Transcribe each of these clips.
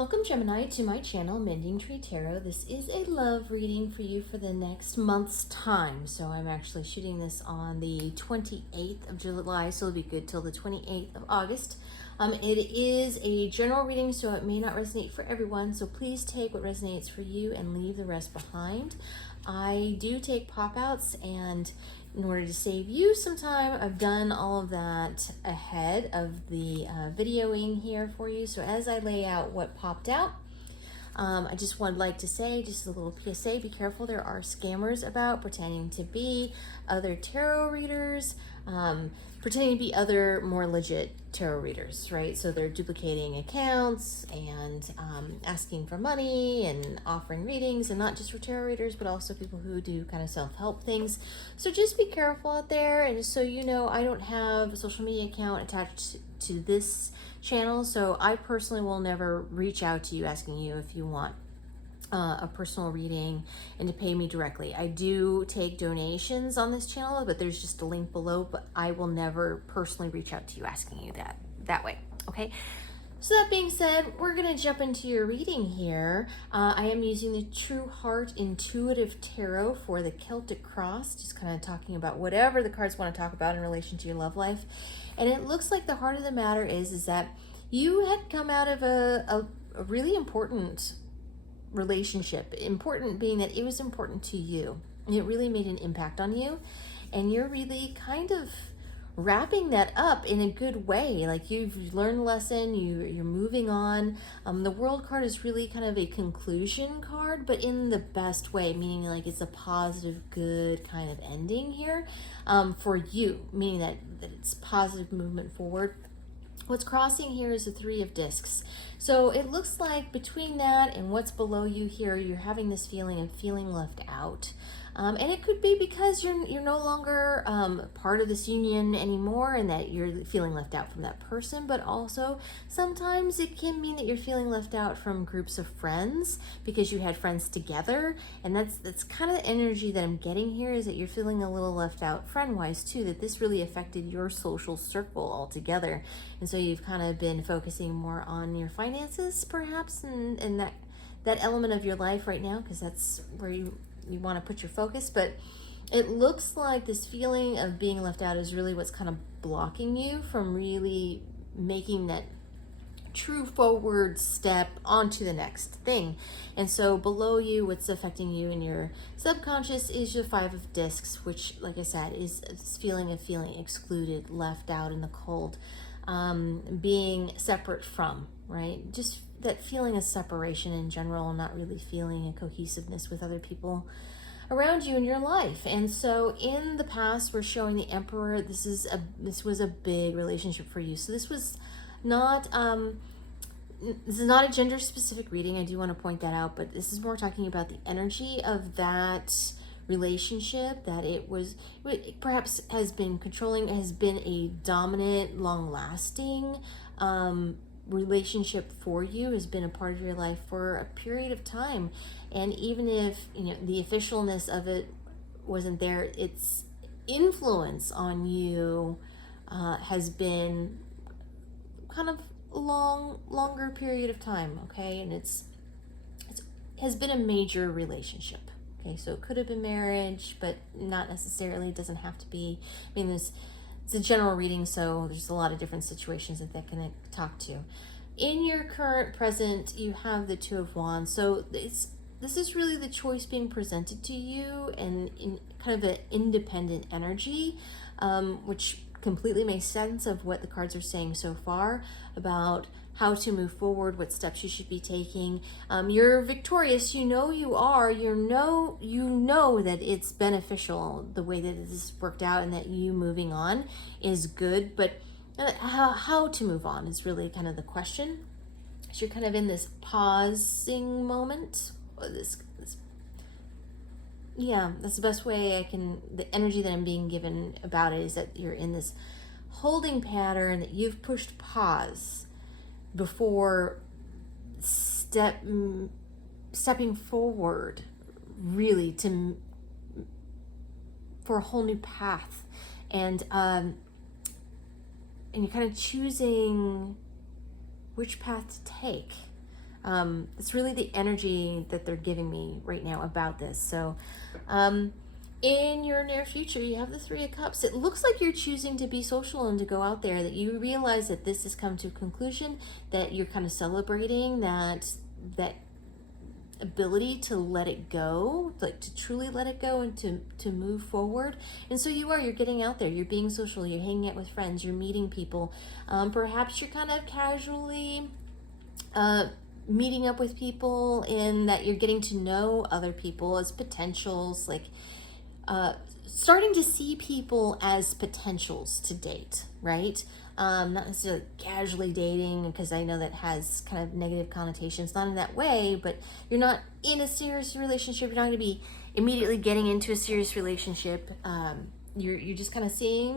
Welcome, Gemini, to my channel, Mending Tree Tarot. This is a love reading for you for the next month's time. So I'm actually shooting this on the 28th of July, so it'll be good till the 28th of August. It is a general reading, so it may not resonate for everyone. So please take what resonates for you and leave the rest behind. I do take pop-outs, and in order to save you some time, I've done all of that ahead of the videoing here for you. So as I lay out what popped out, I just would like to say, just a little PSA, be careful. There are scammers about pretending to be other tarot readers, pretending to be other more legit tarot readers, right? So they're duplicating accounts and asking for money and offering readings, and not just for tarot readers, but also people who do kind of self-help things. So just be careful out there. And just so you know, I don't have a social media account attached to this channel, so I personally will never reach out to you asking you if you want a personal reading and to pay me directly. I do take donations on this channel, but there's just a link below, but I will never personally reach out to you asking you that way. Okay, so that being said, we're gonna jump into your reading here. I am using the True Heart Intuitive Tarot for the Celtic Cross, just kind of talking about whatever the cards want to talk about in relation to your love life. And it looks like the heart of the matter is that you had come out of a really important relationship. Important being that it was important to you. It really made an impact on you. And you're really kind of wrapping that up in a good way. Like, you've learned a lesson, you're moving on. The World card is really kind of a conclusion card, but in the best way, meaning like it's a positive, good kind of ending here for you, meaning that it's positive movement forward. What's crossing here is the Three of Discs. So it looks like between that and what's below you here, you're having this feeling of feeling left out. And it could be because you're no longer part of this union anymore, and that you're feeling left out from that person. But also sometimes it can mean that you're feeling left out from groups of friends because you had friends together, and that's kind of the energy that I'm getting here, is that you're feeling a little left out friend-wise too, that this really affected your social circle altogether. And so you've kind of been focusing more on your finances perhaps, and that element of your life right now, because that's where you want to put your focus. But it looks like this feeling of being left out is really what's kind of blocking you from really making that true forward step onto the next thing. And so below you, what's affecting you in your subconscious is your Five of Discs, which, like I said, is this feeling of feeling excluded, left out in the cold, being separate from, right? Just that feeling of separation in general, not really feeling a cohesiveness with other people around you in your life. And so in the past, we're showing the Emperor. This was a big relationship for you. So this was not this is not a gender specific reading. I do want to point that out, but this is more talking about the energy of that relationship, that it perhaps has been controlling, has been a dominant, long lasting relationship for you, has been a part of your life for a period of time. And even if the officialness of it wasn't there, its influence on you has been kind of a longer period of time. Okay, and it has been a major relationship. Okay, so it could have been marriage, but not necessarily. It doesn't have to be. I mean, it's a general reading, so there's a lot of different situations that can talk to. In your current present, you have the Two of Wands. So this is really the choice being presented to you, and in kind of an independent energy, which completely makes sense of what the cards are saying so far about how to move forward, what steps you should be taking. You're victorious. You know you are. You know that it's beneficial the way that this worked out, and that you moving on is good. But how to move on is really kind of the question. So you're kind of in this pausing moment. Yeah, that's the best way the energy that I'm being given about it is that you're in this holding pattern, that you've pushed pause before stepping forward, really for a whole new path. And you're kind of choosing which path to take. It's really the energy that they're giving me right now about this. So in your near future, you have the Three of Cups. It looks like you're choosing to be social and to go out there, that you realize that this has come to a conclusion, that you're kind of celebrating that ability to let it go, like to truly let it go and to move forward. And so you're getting out there, you're being social, you're hanging out with friends, you're meeting people. Perhaps you're kind of casually meeting up with people, in that you're getting to know other people as potentials, like starting to see people as potentials to date, right? Not necessarily casually dating, because I know that has kind of negative connotations, not in that way, but you're not in a serious relationship. You're not going to be immediately getting into a serious relationship. You're just kind of seeing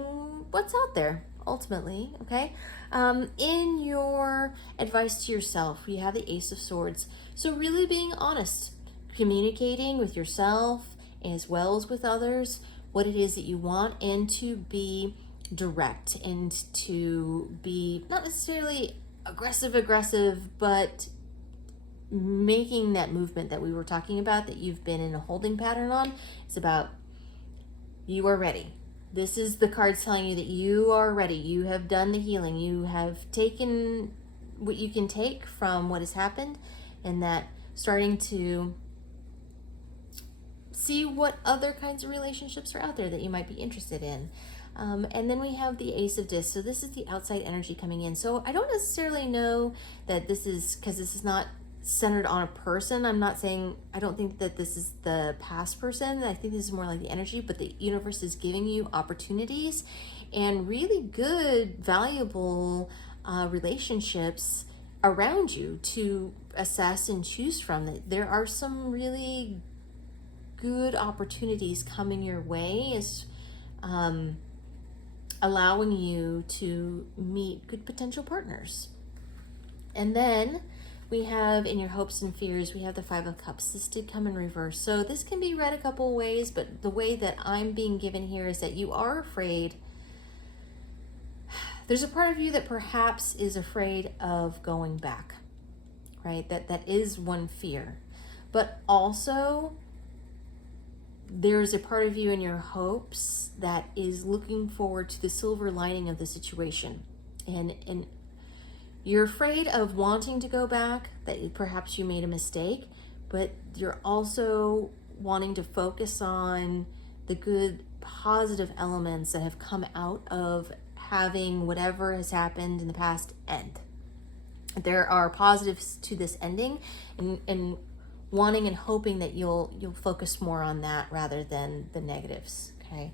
what's out there ultimately, okay? In your advice to yourself, you have the Ace of Swords. So really being honest, communicating with yourself as well as with others what it is that you want, and to be direct, and to be not necessarily aggressive, but making that movement that we were talking about, that you've been in a holding pattern on. It's about, you are ready. This is the cards telling you that you are ready. You have done the healing. You have taken what you can take from what has happened, and that starting to see what other kinds of relationships are out there that you might be interested in. And then we have the Ace of Discs. So this is the outside energy coming in. So I don't necessarily know that this is, because this is not centered on a person. I'm not saying, I don't think that this is the past person. I think this is more like the energy, but the universe is giving you opportunities and really good, valuable relationships around you to assess and choose from. That there are some really good opportunities coming your way, as allowing you to meet good potential partners. And then we have, in your hopes and fears, we have the Five of Cups. This did come in reverse. So this can be read a couple ways, but the way that I'm being given here is that you are afraid. There's a part of you that perhaps is afraid of going back, right? That is one fear. But also, there's a part of you in your hopes that is looking forward to the silver lining of the situation. And you're afraid of wanting to go back, that perhaps you made a mistake, but you're also wanting to focus on the good, positive elements that have come out of having whatever has happened in the past end. There are positives to this ending, and wanting and hoping that you'll focus more on that rather than the negatives, okay?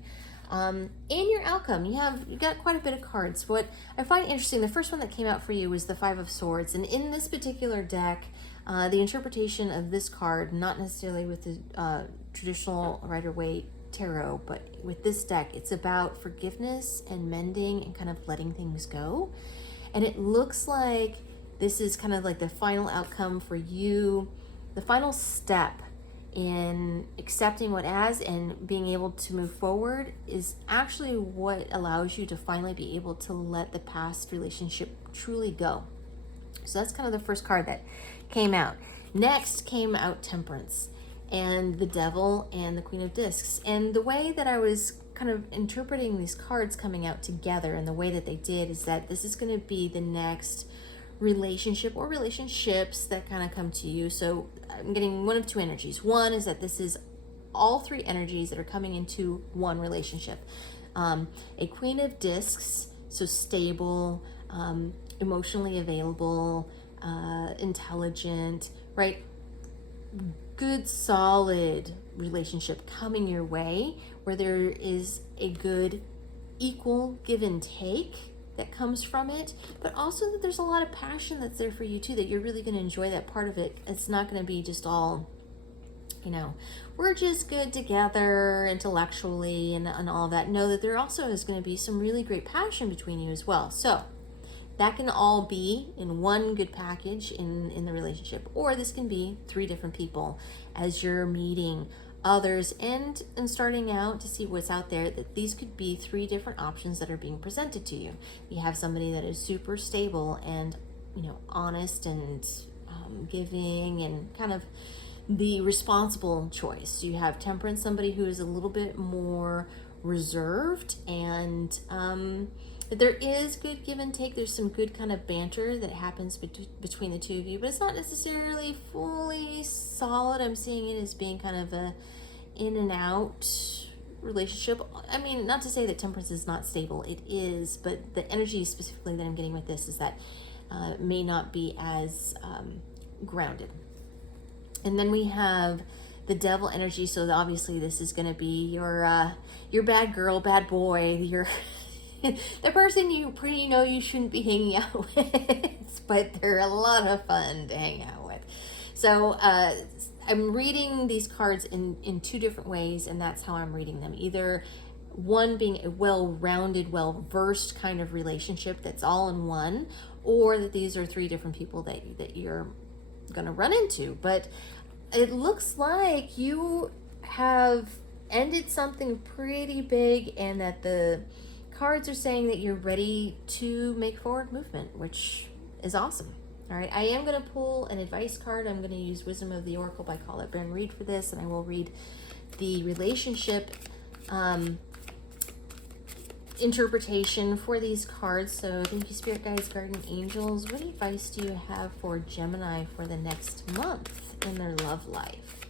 In your outcome, you've got quite a bit of cards. What I find interesting, the first one that came out for you was the Five of Swords. And in this particular deck, the interpretation of this card, not necessarily with the traditional Rider-Waite tarot, but with this deck, it's about forgiveness and mending and kind of letting things go. And it looks like this is kind of like the final outcome for you, the final step in accepting what as and being able to move forward is actually what allows you to finally be able to let the past relationship truly go. So that's kind of the first card that came out. Next came out Temperance and the Devil and the Queen of Discs. And the way that I was kind of interpreting these cards coming out together and the way that they did is that this is going to be the next relationship or relationships that kind of come to you. So I'm getting one of two energies. One is that this is all three energies that are coming into one relationship. A Queen of Discs, so stable, emotionally available, intelligent, right? Good, solid relationship coming your way where there is a good equal give and take that comes from it, but also that there's a lot of passion that's there for you too, that you're really going to enjoy that part of it. It's not going to be just all, we're just good together intellectually and all of that. Know that there also is going to be some really great passion between you as well. So that can all be in one good package in the relationship, or this can be three different people as you're meeting others and starting out to see what's out there. That these could be three different options that are being presented to you. You have somebody that is super stable and honest and giving, and kind of the responsible choice. You have Temperance, somebody who is a little bit more reserved, and there is good give and take. There's some good kind of banter that happens between the two of you, but it's not necessarily fully solid. I'm seeing it as being kind of a in and out relationship. I mean, not to say that Temperance is not stable, it is, but the energy specifically that I'm getting with this is that it may not be as grounded. And then we have the Devil energy. So obviously this is going to be your bad girl, bad boy, your the person you pretty know you shouldn't be hanging out with, but they're a lot of fun to hang out with. So I'm reading these cards in two different ways, and that's how I'm reading them. Either one being a well-rounded, well-versed kind of relationship that's all in one, or that these are three different people that you're going to run into. But it looks like you have ended something pretty big, and that the cards are saying that you're ready to make forward movement, which is awesome. All right, I am going to pull an advice card. I'm going to use Wisdom of the Oracle by Colette Baron Reed for this, and I will read the relationship interpretation for these cards. So thank you, Spirit Guides, Guardian Angels. What advice do you have for Gemini for the next month in their love life?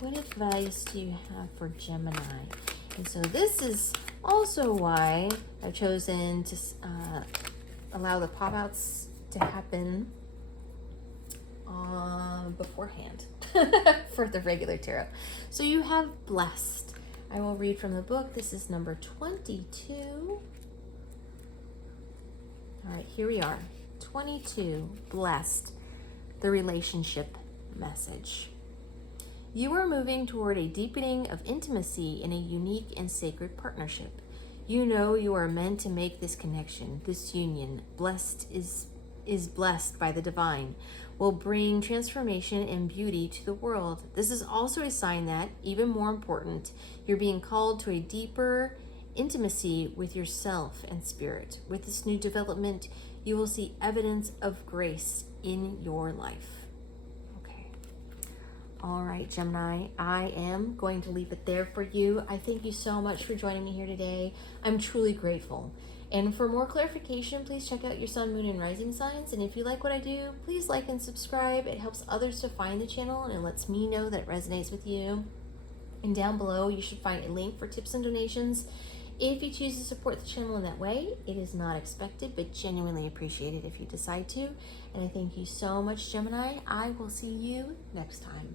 What advice do you have for Gemini? And so this is also why I've chosen to allow the pop-outs to happen beforehand for the regular tarot. So you have Blessed. I will read from the book. This is number 22. All right, here we are. 22, Blessed, the relationship message. You are moving toward a deepening of intimacy in a unique and sacred partnership. You know you are meant to make this connection, this union. Blessed is blessed by the divine, will bring transformation and beauty to the world. This is also a sign that, even more important, you're being called to a deeper intimacy with yourself and spirit. With this new development, you will see evidence of grace in your life. Okay. All right, Gemini, I am going to leave it there for you. I thank you so much for joining me here today. I'm truly grateful. And for more clarification, please check out your sun, moon, and rising signs. And if you like what I do, please like and subscribe. It helps others to find the channel, and it lets me know that it resonates with you. And down below, you should find a link for tips and donations. If you choose to support the channel in that way, it is not expected, but genuinely appreciated if you decide to. And I thank you so much, Gemini. I will see you next time.